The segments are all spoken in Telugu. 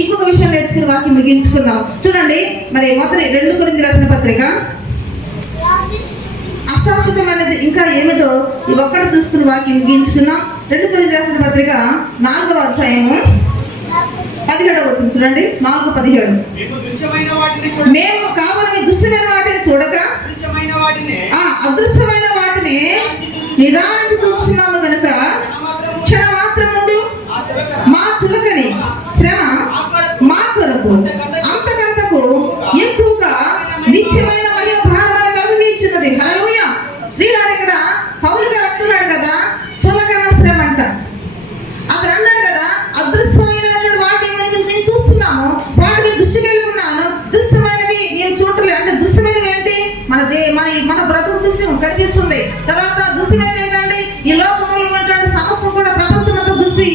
ఇంకొక విషయం నేర్చుకుని వాక్యం ముగించుకుందాం. చూడండి, మరి మొదటి 2 కొరింథీయులకు రాసిన పత్రిక అశాశ్వతమైనది ఇంకా ఏమిటో ఈ ఒక్కటి చూసుకుని వాక్యం ముగించుకుందాం. 2 కొరింథీయులకు రాసిన పత్రిక 4వ అధ్యాయము 17వ వచనం చూడండి. 4:17 మేము కావాలని దృశ్యమైన వాటిని చూడక అదృశ్యమైన వాటిని నిదానికి చూస్తున్నాము గనుక క్షణమాత్రం ముందు మా చులకని శ్రమ మా కొరకు అంతకంతకు ఎక్కువగా నిత్యమైన మరియు భారమైన కలిగించున్నది. హల్లెలూయా. ప్రియులారా, ఇక్కడ పౌలు గారు అంటున్నాడు కదా, చులకన శ్రమ అంట. అతను అన్నాడు కదా, అదృశ్యమైనటువంటి వాటిని నేను చూస్తున్నాము, వాటిని దృష్టి కలిగి ఉన్నాను. దృశ్యమైనవి నేను చూడలేదు. అంటే దృశ్యమైనవి ఏంటి? మన బ్రతుకు దృశ్యం కనిపిస్తుంది. తర్వాత దృశ్యమైనది ఏంటంటే ఈ లోకంలో ఉన్నటువంటి సమస్య కూడా ప్రపంచంలో దృష్టి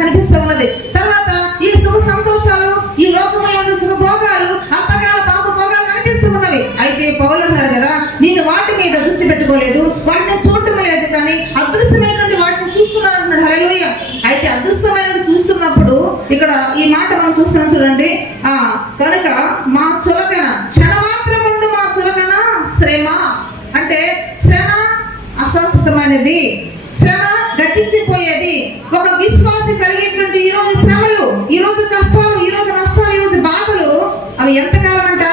కనిపిస్తూ ఉన్నది. తర్వాత ఈ సుఖ సంతోషాలు, ఈ లోకంలో ఉండే సుఖ భోగాలు, అంతకాల పాప భోగాలు కనిపిస్తూ ఉన్నవి. అయితే పౌలు అన్నారు కదా, నేను వాటి మీద దృష్టి పెట్టుకోలేదు, వాటిని చూడటం లేదు, కానీ అదృశ్యమైనటువంటి వాటిని చూస్తున్నాను అంటున్నాడు. హల్లెలూయా. అయితే అదృశ్యమైనవి చూస్తున్నప్పుడు ఇక్కడ ఈ మాట మనం చూస్తున్నాం చూడండి. కనుక మా చులకన క్షణమాత్రం ఉండు మా చులకన శ్రమ. అంటే శ్రమ అశాశ్వతమైనది, శ్రమ గతించిపోయేది. ఒక విశ్వాసం కలిగేటువంటి ఈరోజు శ్రమలు, ఈరోజు కష్టాలు, ఈరోజు నష్టాలు, ఈరోజు బాధలు, అవి ఎంతకాలం అంట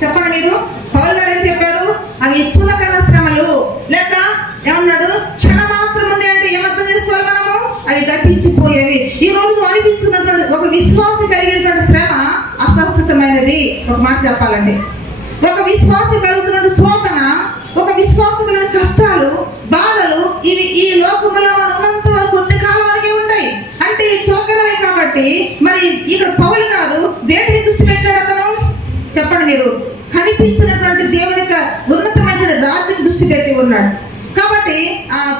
చెప్పండి మీరు? పౌలు గారు ఏం చెప్పారు? అవి చులకన శ్రమలు. లేక ఏమన్నాడు? క్షణమాత్రం ఉండే. అంటే ఏమర్థం చేసుకోవాలి మనము? అవి గతించిపోయేవి. ఈ రోజు అనిపిస్తున్నటువంటి ఒక విశ్వాసం కలిగినటువంటి శ్రమ అశాశ్వతమైనది. ఒక మాట చెప్పాలండి, ఒక విశ్వాసం కలుగుతున్న శోధన, ఒక విశ్వాసం కలిగిన కష్టాలు, బాధలు, ఇవి ఈ లోకంలో మనం ఉన్నంత వరకు కొద్ది కాలం వరకే ఉంటాయి. అంటే ఇవి చులకనవే కాబట్టి మరి ఇక్కడ పౌలు గారు వేటిని దృష్టి పెట్టాడు? అతను చెప్పండి మీరు? కనిపించినటువంటి దేవుని యొక్క ఉన్నతమైనటువంటి రాజ్యం దృష్టి పెట్టి ఉన్నాడు. కాబట్టి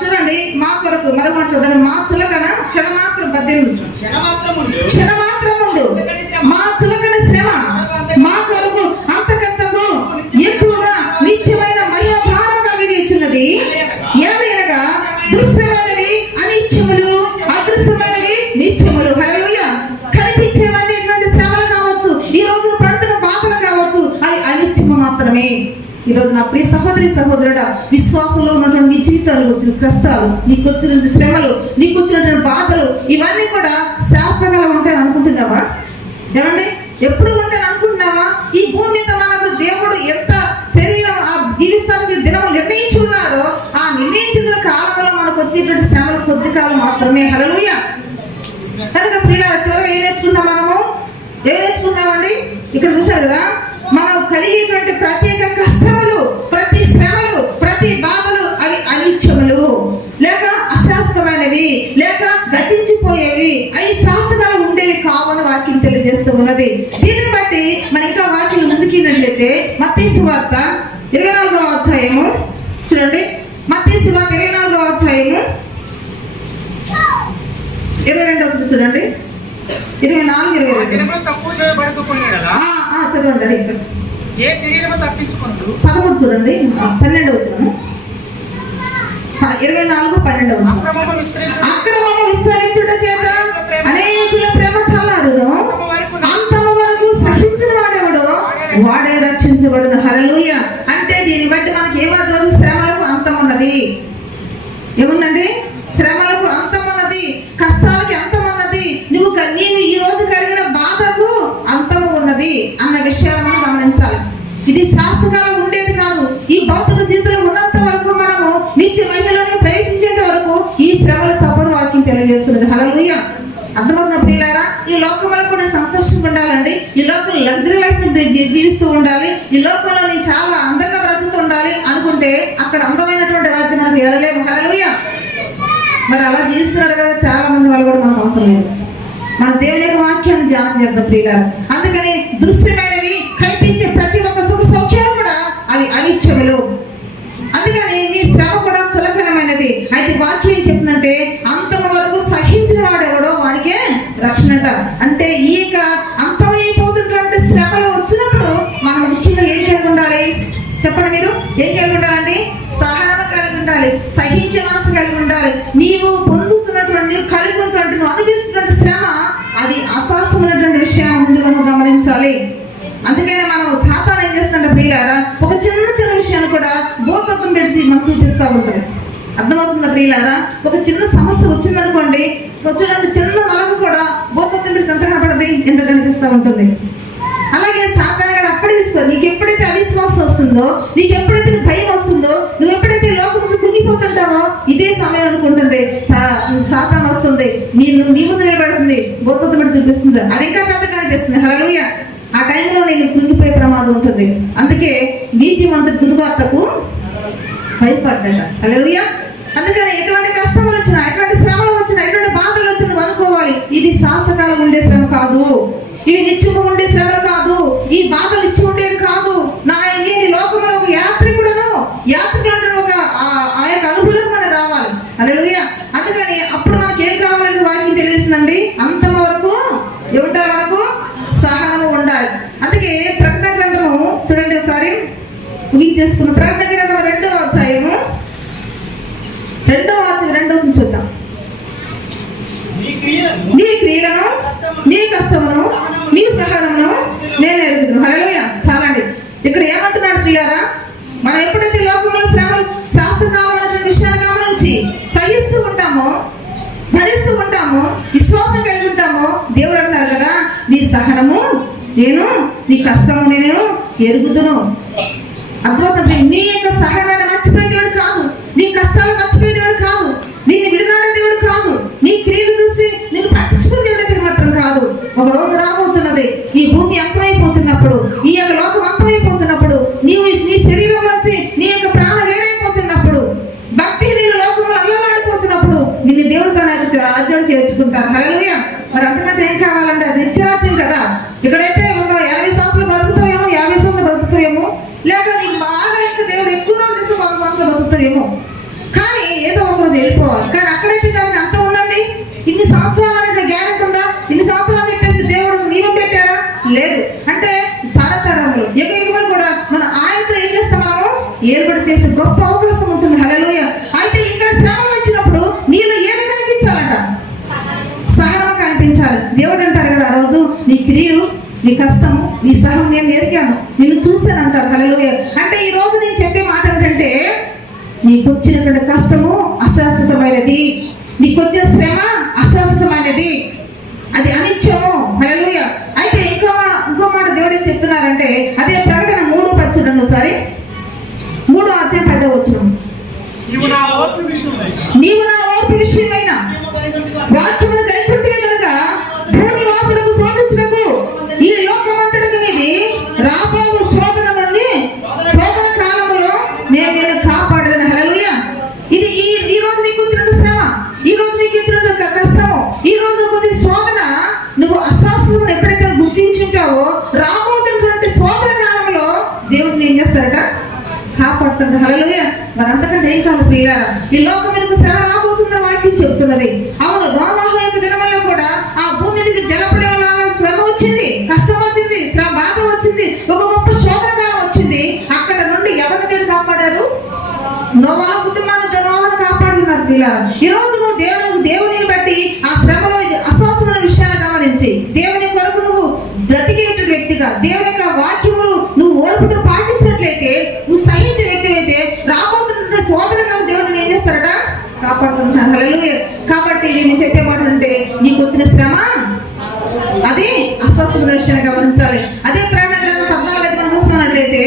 చూడండి, మా కొరకు మరొక మా చులకన క్షణమాత్రం 18 క్షణమాత్రం ఉండు మా చులకన శ్రమ మా కొరకు అంతకంతకు ఎక్కువగా నిత్యమైన మహిమ భారం కలిగించున్నది. ఏదైనా దృశ్యమైనవి అనిత్యములు, అదృశ్యమైనవి నిత్యములు. హల్లెలూయా. కనిపించేవన్నీ ఎటువంటి శ్రమలు కావచ్చు, ఈ రోజు పడుతున్న బాధలు కావచ్చు, అవి అనిత్యము మాత్రమే. ఈ రోజు నా ప్రియ సహోదరి సహోదరుడా, విశ్వాసంలో ఉన్నటువంటి నీ జీవితాలు వచ్చిన కష్టాలు, నీకు వచ్చిన శ్రమలు, నీకు వచ్చినటువంటి బాధలు, ఇవన్నీ కూడా శాశ్వతంగా ఉంటాయని అనుకుంటున్నావా? ఏమండి, ఎప్పుడు ఉంటాయని అనుకుంటున్నావా? ఈ భూమి మీద మనకు దేవుడు ఎంత శరీరం జీవిస్తానికి దినము నిర్ణయించి ఉన్నారో, ఆ నిర్ణయించిన కాలంలో మనకు వచ్చేటువంటి శ్రమలు కొద్ది కాలం మాత్రమే. హల్లెలూయా. కనుక ప్రియులారా, చివరిగా ఏం నేర్చుకుంటాం? ఏం నేర్చుకుంటామండి? ఇక్కడ చూశాడు కదా, మనం కలిగేటువంటి ప్రత్యేక కష్టములు, ప్రతి శ్రమలు, ప్రతి బాధలు అవి అనిత్యములు, లేక అశాశ్వతమైనవి, లేక గతించిపోయేవి, అవి శాశ్వతంగా ఉండేవి కావని వాక్యం తెలియజేస్తూ ఉన్నది. దీనిని బట్టి మన ఇంకా వాక్యం ముందుకినట్లయితే మత్తయి సువార్త 24వ అధ్యాయము చూడండి. మత్తయి సువార్త 24వ అధ్యాయము 22వ వచనం చూడండి. 24, 22 చదవండి. అది 13 చూడండి. 12వ వచనం 24, 12వ వచనం. అక్రమము విస్తరించుట చేత అనేకుల ప్రేమ చల్లారును, అంతము వరకు సహించిన వాడెవడో వాడే రక్షించబడును. హల్లెలూయా. అంటే దీన్ని బట్టి మనకి ఏమర్థం? శ్రమలకు అంతం ఉన్నది. ఏముందండి? శ్రమలకు అంతం ఉన్నది, కష్టాలకి అంతం ఉన్నది, నీవు ఈ రోజు కలిగిన బాధకు అంతము ఉన్నది అన్న విషయాన్ని మనం గమనించాలి. ఇది శాస్త్రకాలం ఉండేది కాదు. ఈ భౌతిక జీవితంలో ఉన్నంత వరకు మనము నిత్య మహిమలోకి ప్రవేశించేంత వరకు ఈ శ్రమలు తప్పని వాక్యం తెలియజేస్తున్నది. హల్లెలూయా. అర్థమవుతున్న ప్రియులారా, ఈ లోకంలో కూడా సంతోషంగా ఉండాలండి. ఈ లోకంలో లగ్జరీ లైఫ్ జీవిస్తూ ఉండాలి. ఈ లోకంలో నేను చాలా అందంగా బ్రతుకుతూ ఉండాలి అనుకుంటే అక్కడ అందమైనటువంటి రాజ్యం మనకు వెళ్ళలేము. హల్లెలూయా. మరి అలా జీవిస్తున్నారు కదా చాలా మంది, వాళ్ళు కూడా మనకు అవసరం లేదు. మన దేవుని యొక్క వాక్యాన్ని ధ్యానం చేద్దాం ప్రియులారా. అందుకని దృశ్యమైనవి కల్పించే ప్రతి ఒక్క సుఖ సౌఖ్యాలు కూడా అవి అనిత్యములు. అందుకని నీ శ్రమ కూడా చులకనమైనది. అయితే వాక్యం చెప్తుందంటే అంతము వరకు సహించిన వాడెవడో వాడికే రక్షణట. అంటే ఈ అంతమైపోతున్నటువంటి శ్రమలు వచ్చినప్పుడు మనం ముఖ్యంగా ఏం కలిగి ఉండాలి చెప్పండి మీరు? ఏం కలిగి ఉండాలండి? సహనం కలిగి ఉండాలి, సహించే మనసు కలిగి ఉండాలి. నీవు పొందుతున్న అనుభవిస్తున్నటువంటి, కలిగి ఉన్నటువంటి, నువ్వు అనుభవిస్తున్నటువంటి శ్రమ అది అశాశ్వతమైనటువంటి విషయాన్ని ముందుగా నువ్వు గమనించాలి. అందుకనే మనం సాతాను ఏం చేస్తుందంటే ప్రియులారా, ఒక చిన్న చిన్న విషయాన్ని కూడా భూతత్వం పెట్టి మనం చూపిస్తూ ఉంటుంది. అర్థమవుతుందా ప్రియులారా? ఒక చిన్న సమస్య వచ్చిందనుకోండి, వచ్చినటువంటి చిన్న నలక కూడా భూతత్వం పెట్టి ఎంత కనపడది, ఎంత కనిపిస్తూ ఉంటుంది. అలాగే సాతాను కూడా అప్పుడే తీసుకో, నీకు ఎప్పుడైతే అవిశ్వాసం వస్తుందో, నీకు ఎప్పుడైతే భయం వస్తుందో, నువ్వు ఎప్పుడైతే లోకం కృంగిపోతుంటావో, ఇదే సమయం అనుకుంటుంది సాతాను వస్తుంది, నీ ముందు నిలబెడుతుంది, భూతత్వం పెట్టి చూపిస్తుంది, అది ఇంకా పెద్దగా అనిపిస్తుంది. హల్లెలూయా. ఆ టైంలో నేను కృంగిపోయే ప్రమాదం ఉంటుంది. అందుకే నీతిమంతుడు దుర్వార్తకు భయపడ్డాడు. హల్లెలూయా. అందుకని ఎటువంటి కష్టములు వచ్చినా, ఎటువంటి శ్రమలు వచ్చినా, ఎటువంటి బాధలు వచ్చినా నువ్వు అనుకోవాలి, ఇది శాశ్వతకాలం ఉండే శ్రమ కాదు, ఇవి నిత్యము ఉండే శ్రమలు కాదు, ఈ బాధలు ఇచ్చి ఉండేది కాదు. నేను లోకంలో ఒక యాత్రికుడును, యాత్రికుడు ఒక ఆ యొక్క అనుభూతికి మనం రావాలి. హల్లెలూయా. అందుకని అప్పుడు మనకి ఏం కావాలంటే వాక్యం తెలియస్తుందండి, అంతం వరకు ఏముంటారు, మనకు సహనము ఉండాలి. అందుకే ప్రకటన గ్రంథము చూడండి ఒకసారి ముగించేసుకున్నాం. ప్రకటన గ్రంథం 2వ అధ్యాయము 2వ చూద్దాం. నీ క్రియలను, నీ కష్టమును, నీ సహనమును నేను ఎరుగుదును. హల్లెలూయా. చాలండి. ఇక్కడ ఏమంటున్నాడు ప్రియులారా, మనం ఎప్పుడైతే లోకంలో శ్రమలు శాస్త్రకాలమైన విషయాన్ని గమనించి సహిస్తూ ఉంటామో, భరిస్తూ ఉంటామో, విశ్వాసం కలిగి ఉంటామో, దేవుడు అంటారు కదా, నీ సహనము నేను, నీ కష్టము నేను ఎరుగుదును. అద్భుతం. నీ యొక్క సహనాన్ని మర్చిపోయే దేవుడు కాదు, నీ కష్టాలు మర్చిపోయే దేవుడు కాదు, నిన్ను విడనాడే దేవుడు కాదు, నీ క్రియలు చూసి నిన్ను పట్టించుకునే దేవుడు అయితే మాత్రం కాదు. ఒక రోజు రాబోతున్నది, ఈ భూమి అంతమైపోతున్నప్పుడు, ఈ యొక్క లోకం అంతమైపోతున్నప్పుడు, నీవు నీ శరీరంలోంచి నీ యొక్క ప్రాణం వేరైపోతున్నప్పుడు, భక్తి నిన్ను లోకంలో అల్లలాడిపోతున్నప్పుడు నిన్ను దేవుడు తన రాజ్యం చేర్చుకుంటారు. హల్లెలూయా. మరి అంతకంటే ఏం కావాలంటే అది నిత్యరాజ్యం కదా. ఇక్కడైతే ఒక 50 సంవత్సరాలు బతుకుతావేమో, 50 సంవత్సరాలు బతుకుతావేమో, లేక నీకు బాగా ఇంకా దేవుడు ఎక్కువ రోజులు 100 సంవత్సరాలు బతుకుతావేమో, కానీ ఏదో ఒక రోజు వెళ్ళిపోవాలి. కానీ అక్కడైతే దానికి అంత ఉందండి, ఇన్ని సంవత్సరాలు అంటే గ్యారెంటీ ఉందా? ఇన్ని సంవత్సరాలు చెప్పేసి దేవుడు నియమం పెట్టారా? లేదు. అంటే తరతరములు యుగయుగములు కూడా మనం ఆయనతో ఏం చేస్తాం, మనము ఏర్పాటు చేసే గొప్ప అవకాశం ఉంటుంది. హల్లెలూయా. అయితే ఇక్కడ శ్రమలు వచ్చినప్పుడు నీలో ఏమి కనిపించాలంట? సహనం కనిపించాలి. దేవుడు అంటారు కదా, ఆ రోజు నీ క్రియలు, నీ కష్టము, నీ సహనం నేను ఎరిగాను, నిన్ను చూశాను అంటారు. హల్లెలూయా. అంటే ఈ రోజు నేను చెప్పే మాట ఏంటంటే, నీకు వచ్చినటువంటి కష్టము అశాశ్వతమైనది, నీకు వచ్చిన శ్రమ అశాశ్వతమైనది, అది అనిత్యము. హల్లెలూయా. అయితే ఇంకో మాట దేవుడు ఏం చెప్తున్నారంటే, అదే ప్రకటన 3:10 ఒకసారి 3వ అధ్యాయం 10వ వచనం. నీవు నా ఓర్పు విషయమైన వాక్యమును కైపట్టివే కనుక భూనివాసులకు శోధించుటకు ఈ లోకమంతటి మీది రాబోవు శోధన నుండి, శోధన కాలములో నేను నిన్ను కాపాడదని. హల్లెలూయా. ఇది ఈ రోజు నీకు వచ్చినట్టు శ్రమ, ఈ రోజు నీకు ఇచ్చినట్టు కష్టము, ఈ రోజు నీకు వచ్చిన శోధన, నువ్వు అశాశ్వతం ఎప్పుడైతే గుర్తించుంటావో, రాబోతున్నటువంటి శోధన కాలంలో దేవుడిని ఏం చేస్తారట? కాపాడుతుంట. హల్లెలూయా. మరి అంతకంటే ఏం కాదు ప్రియులారా. ఈ లోకం మీదకు శ్రమ రాబోతుందని వాక్యం చెప్తున్నది. అవును, నోవాహు యొక్క దినవల్ల కూడా ఆ భూమి మీదకి జలపడే శ్రమ వచ్చింది, కష్టం వచ్చింది, బాధ వచ్చింది, ఒక గొప్ప శోధన కాలం వచ్చింది. అక్కడ నుండి ఎవరిని దేవుడు కాపాడారు? నోవాహు కుటుంబాన్ని నోవాహును కాపాడుతున్నారు ప్రియులారా. ఈ రోజు నువ్వు దేవునిని బట్టి ఆ శ్రమలో అశాశ్వతమైన విషయాన్ని గమనించి దేవుని కొరకు నువ్వు బ్రతికేటువంటి వ్యక్తిగా, దేవుని యొక్క వాక్యములు నువ్వు ఓర్పుతో పాటించినట్లయితే, నువ్వు సహించే వ్యక్తి అయితే, రాబోతున్న శోధన కాలం దేవుడిని ఏం చేస్తారట? కాపాడుకుంటున్నాను. హల్లెలూయా. కాబట్టి నేను చెప్పే మాట అంటే, నీకు వచ్చిన శ్రమ అది అస్వస్థమైన విషయాన్ని గమనించాలి. అదే ప్రకటన గ్రంథం 14 చూస్తున్నట్లయితే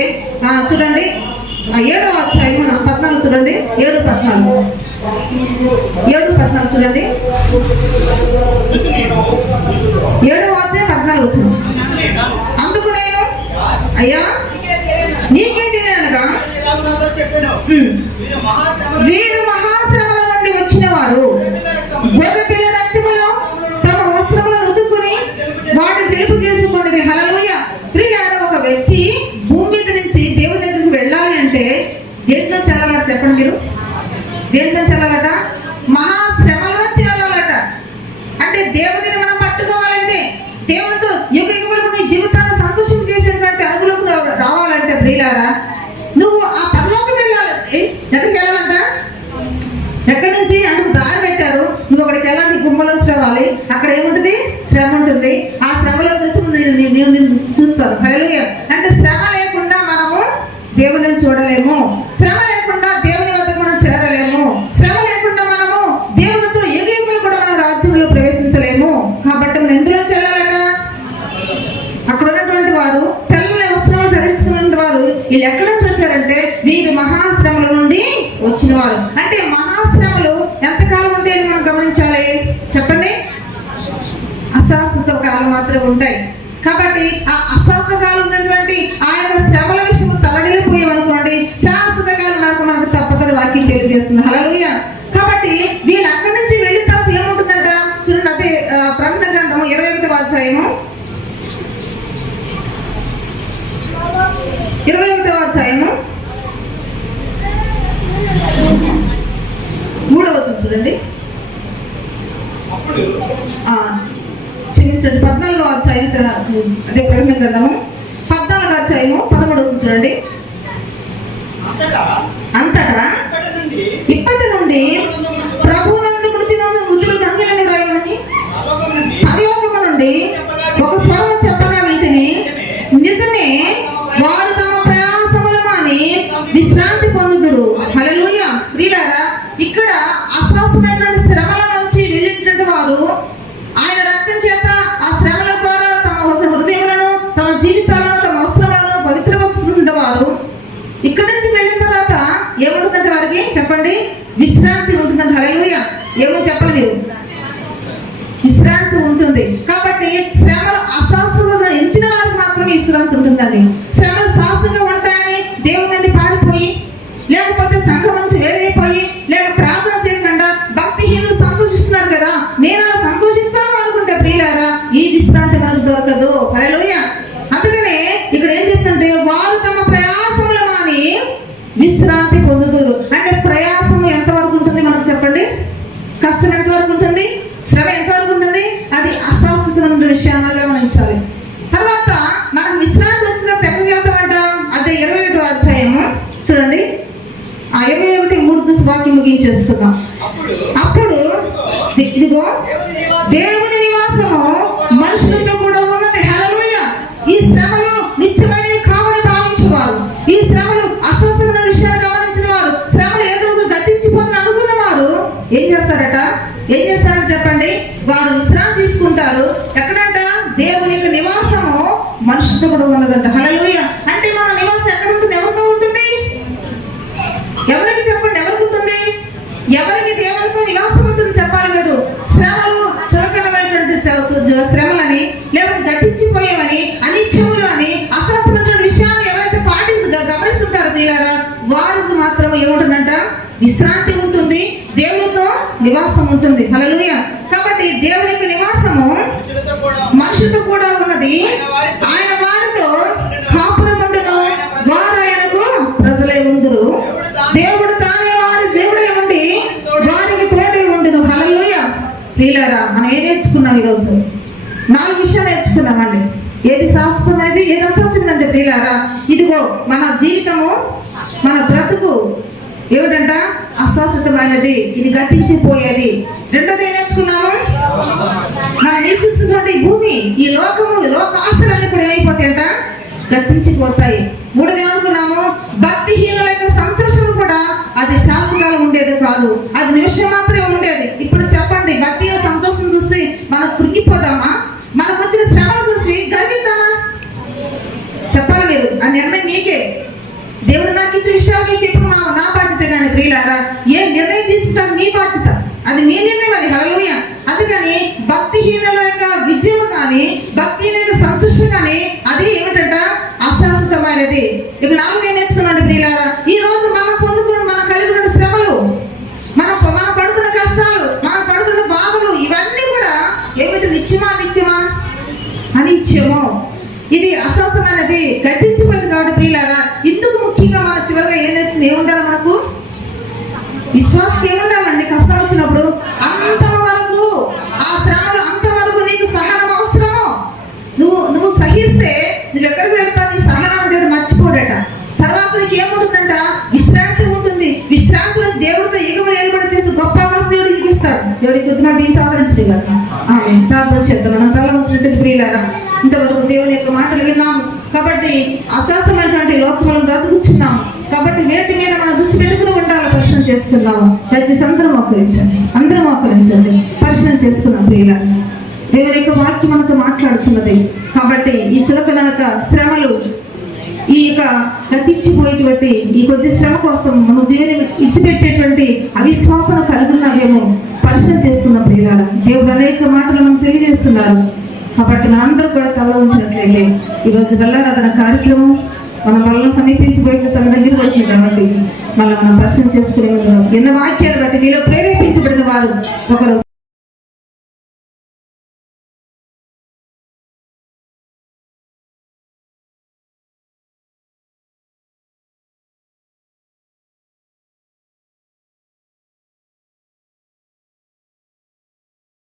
చూడండి, 7వ అధ్యాయం 14 చూడండి, 7:14 చూడండి, 7వ అధ్యాయం 14 వచ్చింది. అందుకు నేను, అయ్యా నీకే తెలియనగా వీరు మహాశ్రమల నుండి వచ్చిన వారు గొర్రె పిల్ల రక్తములో తమ వస్త్రములను ఉతుక్కుని వాటిని తెలుపు చేసుకున్నది. హల్లెలూయా. ప్రియులారా, ఒక వ్యక్తి భూమి మీద నుంచి దేవుని దగ్గరికి వెళ్ళాలి అంటే దేంట్లో చెల్లాలట? చెప్పండి మీరు, దేంట్లో చెల్లాలట? మహాశ్రమల నుంచి వెళ్ళాలట. అంటే దేవుడిని మనం పట్టుకోవాలంటే, దేవుడితో యుగ యుగములకు నీ జీవితాన్ని సంతోషం చేసేటువంటి అనుగులకు రావాలంటే ప్రియులారా, నువ్వు ఆ పరలోకం వెళ్ళాలంటే ఎక్కడికి వెళ్ళాలంట? ఎక్కడి నుంచి అందుకు దారి పెట్టారు. నువ్వు ఒకటి పోవాలి, అక్కడ ఏముంటుంది? శ్రమ ఉంటుంది. ఆ శ్రమలో చూసి నేను చూస్తాను. హల్లెలూయా. అంటే శ్రమ లేకుండా మనము దేవుని చూడలేము, శ్రమ లేకుండా దేవుని వద్దకు మనం చేరలేము, శ్రమ లేకుండా మనము దేవునితో యుగయుగములు కూడా మన రాజ్యంలో ప్రవేశించలేము. కాబట్టి మనం ఎందులో చెల్లాలట? అక్కడ ఉన్నటువంటి వారు తెల్లని వస్త్రములు ధరించుకున్న వారు వీళ్ళు ఎక్కడి నుంచి వచ్చారంటే వీరు మహాశ్రమల నుండి వచ్చిన వారు. అంటే మహాశ్రమలు ఎంతకాలం ఉంటాయని మనం గమనించాలి చెప్పండి. అశాశ్వత కాలం మాత్రమే ఉంటాయి. కాబట్టి ఆ అశాశ్వత కాలం ఉన్నటువంటి ఆ యొక్క శ్రమల విషయం తలడిల్లిపోయామనుకోండి, శాశ్వత కాలం మనకు తప్పదని వాక్యం తెలియజేస్తుంది. హల్లెలూయా. కాబట్టి వీళ్ళు అక్కడి నుంచి వెళ్ళిన తర్వాత ఏముంటుందంట చూడండి. అదే ప్రకటన గ్రంథము 21వ అధ్యాయము 3వ చూడండి. క్షమించండి, 14వ అధ్యాయం, అదే ప్రకటన గ్రంథము 14వ అధ్యాయము 13వ చూడండి. అంతటా ఇప్పటి నుండి ప్రభువునందు మృతి నందు మృతులు ధన్యులని వ్రాయమని పరలోకము నుండి ఒక స్వరం చెప్పగా వింటిని. నిజమే, వారు తమ ప్రయాసములు మాని విశ్రాంతి పొందుదురు. హల్లెలూయా. ప్రియులారా, ఇక్కడ అశాశ్వతమైనటువంటి శ్రమల నుంచి వెళ్ళినటువంటి వారు ఆయన రక్తం చేత ఆ శ్రమల ద్వారా తమ హృదయములను, తమ జీవితాలను, తమ అవసరములను పవిత్రపరుచుకుంటున్న వారు ఇక్కడి నుంచి వెళ్ళిన తర్వాత ఏముంటుందంటే వారికి చెప్పండి? విశ్రాంతి ఉంటుందండి. హల్లెలూయా. ఏమో చెప్పండి మీరు? విశ్రాంతి ఉంటుంది. కాబట్టి శ్రమలు అశాశ్వతంగా ఎంచిన వారికి మాత్రమే విశ్రాంతి ఉంటుందండి. శ్రమలు శాశ్వతంగా ఉంటాయని దేవుని నుండి పారిపోయి, లేకపోతే సంఘం నుంచి వేరైపోయి, లేక ప్రార్థన చేయకుండా భక్తిహీనులు సంతోషిస్తున్నారు కదా, నేను అలా సంతోషిస్తాను అనుకుంటే ప్రియులారా, ఈ విశ్రాంతి మనకు దొరకదు. హల్లెలూయా. అందుకనే ఇక్కడ ఏం చెప్తుంటే వారు తమ ప్రయాసములు మాని విశ్రాంతి పొందుదురు. అంటే ప్రయాసము ఎంతవరకు ఉంటుంది మనకు చెప్పండి? కష్టం ఎంతవరకు ఉంటుంది? శ్రమ ఎంతవరకు ఉంటుంది? అది అశాశ్వతమైన విషయాలుగా గమనించాలి. తర్వాత మనం విశ్రాంతి వచ్చిన తర్వాత ఎక్కడికి వెళ్తామంట? అదే 21వ అధ్యాయము చూడండి. ఆ 21:3 చూసి వాక్యం ముగించేసుకుందాం. అప్పుడు ఇదిగో దేవుని నివాసము మనుషులతో కూడా ఉన్నది. హల్లెలూయా. ఈ శ్రమలు నిత్యమైనవి కావని భావించేవారు, ఈ శ్రమలు అశాశ్వతమైన విషయాలు గమనించిన వారు, శ్రమలు ఏదో గతించిపోతున్న అనుకున్న వారు ఏం చేస్తారట? చెప్పండి? వారు విశ్రాంతి తీసుకుంటారు. ఎక్కడంట? దేవుని యొక్క నివాసము మనుషులతో కూడా ఉన్నదంట. హల్లెలూయా. అంటే మన నివాసం ఎక్కడ ఉంటుంది? ఎవరితో ఉంటుంది? ఎవరికి చెప్పండి? ఎవరికి ఉంటుంది? ఎవరికి దేవునితో నివాసం ఉంటుంది చెప్పాలి మీరు. శ్రమలు చులకనమైనటువంటి శ్రమలని, లేకపోతే గతించిపోయేవని, అనిత్యములు అని, అశాశ్వతమైన విషయాన్ని ఎవరైతే గమనిస్తుంటారో ప్రియులారా, వారికి మాత్రం ఏముంటుందంట? విశ్రాంతి ఉంటుంది, దేవునితో నివాసం ఉంటుంది. హల్లెలూయా. కాబట్టి దేవుని యొక్క నివాసము మనుషులతో కూడా ఉన్నది. ఆయన వారితో కాపురముండును, వారు ఆయనకు ప్రజలై ఉందురు. దేవుడు తానే వారి దేవుడై ఉండి వారికి తోడై ఉండును. హల్లెలూయా. ప్రియులారా, మనం ఏం నేర్చుకున్నాం ఈరోజు? 4 విషయాలు నేర్చుకున్నామండి. ఏది శాశ్వతమైనది, ఏది అశాశ్వతమైనది ప్రియులారా? ఇదిగో మన జీవితము, మన బ్రతుకు ఏమిటంట? అశాశ్వతమైనది, ఇది గతించిపోయేది. రెండోది ఏం నేర్చుకున్నాము? మనం నివసిస్తున్నటువంటి భూమి, ఈ లోకము, లోక ఆశలన్నీ కూడా ఏమైపోతాయంట? గతించిపోతాయి. మూడోది ఏమనుకున్నాము? భక్తిహీనుల యొక్క సంతోషం కూడా అది శాశ్వతకాలం ఉండేది కాదు, అది నిమిషం మాత్రమే ఉండేది. ఇప్పుడు చెప్పండి, భక్తిహీన సంతోషం చూసి మనం కృంగిపోదామా? మనకు వచ్చిన శ్రమను చూసి గర్విద్దామా? చెప్పాలి మీరు. ఆ నిర్ణయం మీకే. దేవుడు నాకు ఇచ్చిన విషయాలు చెప్పు నా బాధ్యత. కానీ ప్రియులారా, ఏ నిర్ణయం తీసుకుంటాను మీ బాధ్యత, అది మీ నిర్ణయం. అది హల్లెలూయా. అందుకని భక్తిహీనుల యొక్క విజయం కానీ, భక్తిహీన యొక్క సంతోషం కానీ అది ఏమిటంట? అశాశ్వతమైనది. ఇక 4 ఏం నేర్చుకున్నాడు ప్రియులారా? ఈ రోజు మనం పొందుకున్న, మనం కలిగి ఉన్న శ్రమలు, మనం పడుతున్న కష్టాలు, మనం పడుతున్న బాధలు, ఇవన్నీ కూడా ఏమిటి? నిత్యమా అనిత్యమో. ఇది అశాశ్వతమైనది, గతించిపోయింది. కాబట్టి ప్రియులారా, ఇందుకు ముఖ్యంగా మన చివరిగా ఏం నేర్చుకుని ఏముండాలి? మనకు విశ్వాసం ఏముండాలండి? కష్టం వచ్చినప్పుడు అంతవరకు, ఆ శ్రమలు అంతవరకు నీకు సహనం అవసరమో. నువ్వు సహిస్తే నువ్వు ఎక్కడికి వెళ్తావు? నీ సహనాన్ని దేవుడు మర్చిపోడట. తర్వాత నీకు ఏముంటుందంట? విశ్రాంతి ఉంటుంది. విశ్రాంతిలో దేవుడితో యుగములు ఏర్పడి చేసి గొప్ప అవకాశం దేవుడు నీకు ఇస్తాడు. దేవుడికి గుర్తున్నట్టు ఏం సాధించు. గాక. ఆమె ప్రార్థన చేద్దాం. మనం తల ఉంచినట్టు ప్రియులారా, ఇంతవరకు దేవుని యొక్క మాటలు విన్నాము కాబట్టి అశాస్త్రమైనటువంటి లోకములను బ్రతుకుచున్నాము కాబట్టి వేటి మీద మనం దృష్టి పెట్టుకుని ఉండాలి. పరిశీలన చేసుకుందాము. దయచేసి అందరం మోకరించండి పరిశీలన చేసుకుందాం. ప్రియులారా, దేవుని యొక్క వాక్యం మనతో మాట్లాడుతున్నది కాబట్టి ఈ చులకన యొక్క శ్రమలు, ఈ యొక్క గతించిపోయేటువంటి ఈ కొద్ది శ్రమ కోసం మనం దేవుని విడిచిపెట్టేటువంటి అవిశ్వాసం కలిగి ఉన్నామేమో పరిశీలన చేసుకున్న ప్రియులారా, దేవుడు అనేక మాటలు మనం తెలియజేస్తున్నారు. కాబట్టి మనందరూ కూడా తల ఉంచినట్లయితే ఈరోజు బల్లారాధన కార్యక్రమం మన వల్ల సమీపించిపోయిన సమయం దగ్గర పడుతుంది కాబట్టి మళ్ళీ మనం పరిశీలన చేసుకునే ఎన్నో వాక్యాలు బట్టి మీలో ప్రేరేపించబడిన వారు ఒకరు